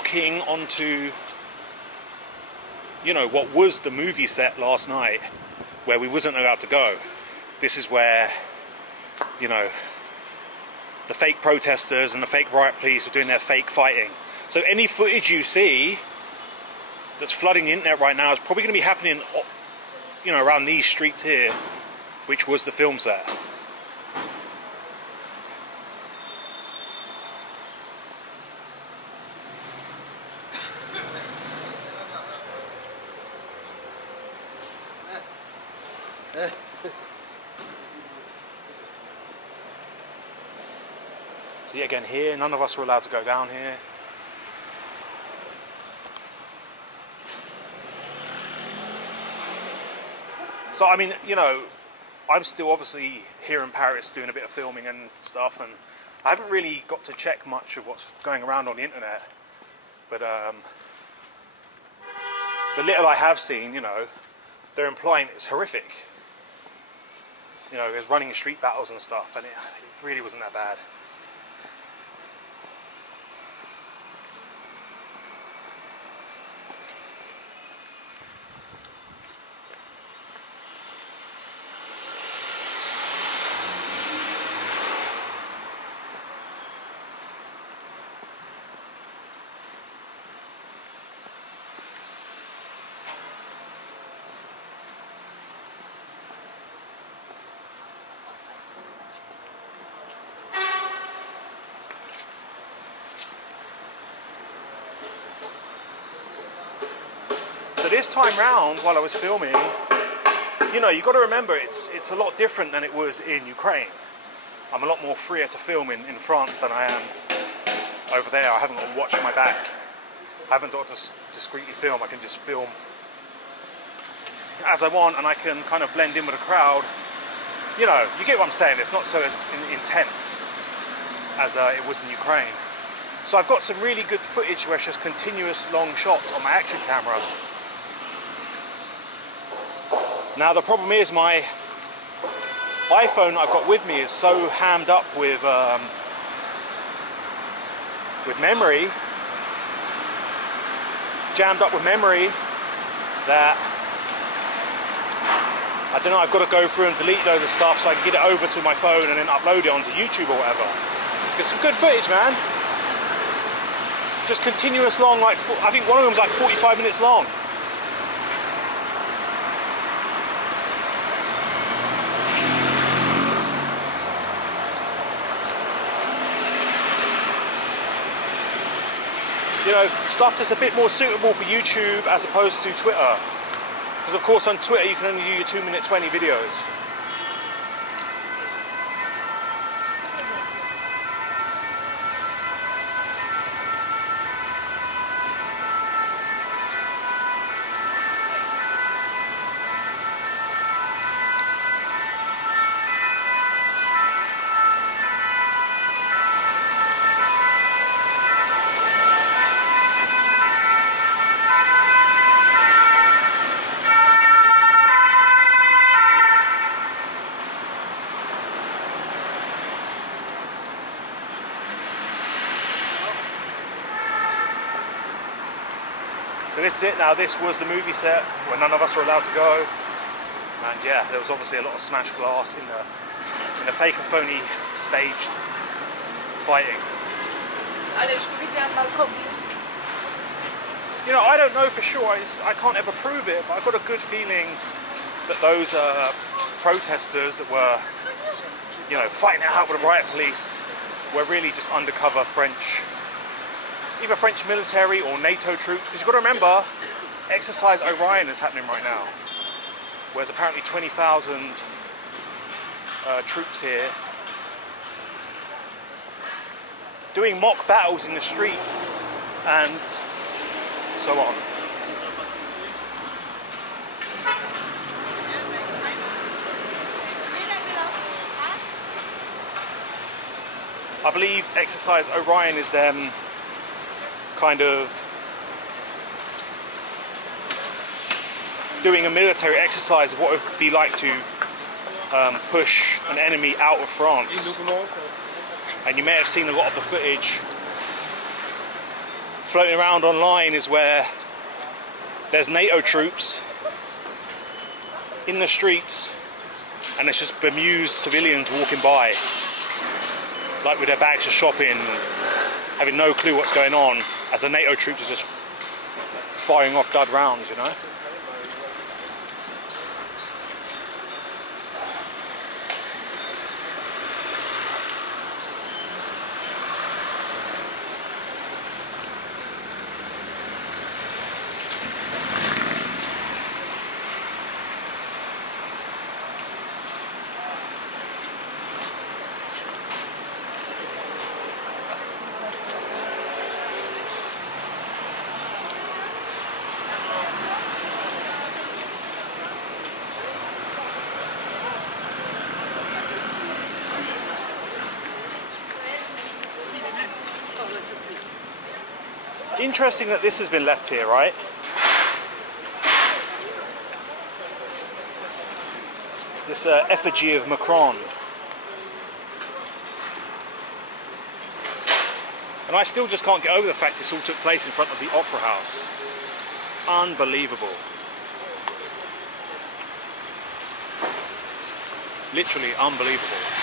walking onto, you know, what was the movie set last night, where we wasn't allowed to go. This is where, you know, the fake protesters and the fake riot police were doing their fake fighting. So any footage you see that's flooding the internet right now is probably going to be happening, you know, around these streets here, which was the film set. So yeah, again here, none of us were allowed to go down here. So I mean, you know, I'm still obviously here in Paris doing a bit of filming and stuff, and I haven't really got to check much of what's going around on the internet. But the little I have seen, you know, they're implying it's horrific. You know, there's running street battles and stuff, and it really wasn't that bad. So this time round, while I was filming, you know, you've got to remember it's a lot different than it was in Ukraine. I'm a lot more freer to film in France than I am over there. I haven't got to watch my back. I haven't got to discreetly film. I can just film as I want, and I can kind of blend in with the crowd. You know, you get what I'm saying. It's not so intense as it was in Ukraine. So I've got some really good footage where it's just continuous long shots on my action camera. Now the problem is my iPhone I've got with me is so hammed up with memory, jammed up with memory, that I don't know, I've got to go through and delete loads of stuff so I can get it over to my phone and then upload it onto YouTube or whatever. It's some good footage, man. Just continuous long, like, I think one of them's like 45 minutes long. You know, stuff that's a bit more suitable for YouTube as opposed to Twitter. Because of course on Twitter you can only do your 2-minute 20 videos. So this is it now. This was the movie set where none of us were allowed to go, and yeah, there was obviously a lot of smashed glass in the fake and phony staged fighting. You know, I don't know for sure. I can't ever prove it, but I've got a good feeling that those protesters that were, you know, fighting it out with the riot police were really just undercover French. Either French military or NATO troops, because you've got to remember, Exercise Orion is happening right now, where there's apparently 20,000 troops here doing mock battles in the street and so on. I believe Exercise Orion is them kind of doing a military exercise of what it would be like to push an enemy out of France. And you may have seen a lot of the footage floating around online is where there's NATO troops in the streets and it's just bemused civilians walking by, like with their bags of shopping, having no clue what's going on, as the NATO troops are just firing off dud rounds, you know? Interesting that this has been left here, right? This effigy of Macron. And I still just can't get over the fact this all took place in front of the Opera House. Unbelievable. Literally unbelievable.